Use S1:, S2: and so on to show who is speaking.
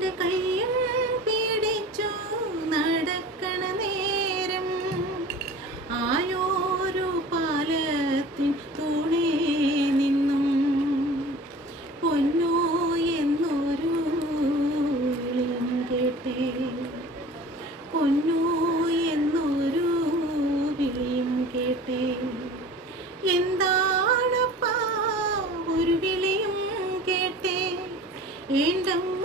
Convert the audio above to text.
S1: എന്റെ കയ്യും പിടിച്ചു നടക്കണ നേരം. ആയോരു പാലത്തിൻ തൂണേ നിന്നും പൊന്നോ എന്നൊരു കേട്ടേ. പൊന്നോ എന്നൊരു വിളിയും കേട്ടേ. എന്താണപ്പാ ഒരു വിളിയും കേട്ടേ. ഏണ്ടമ്മ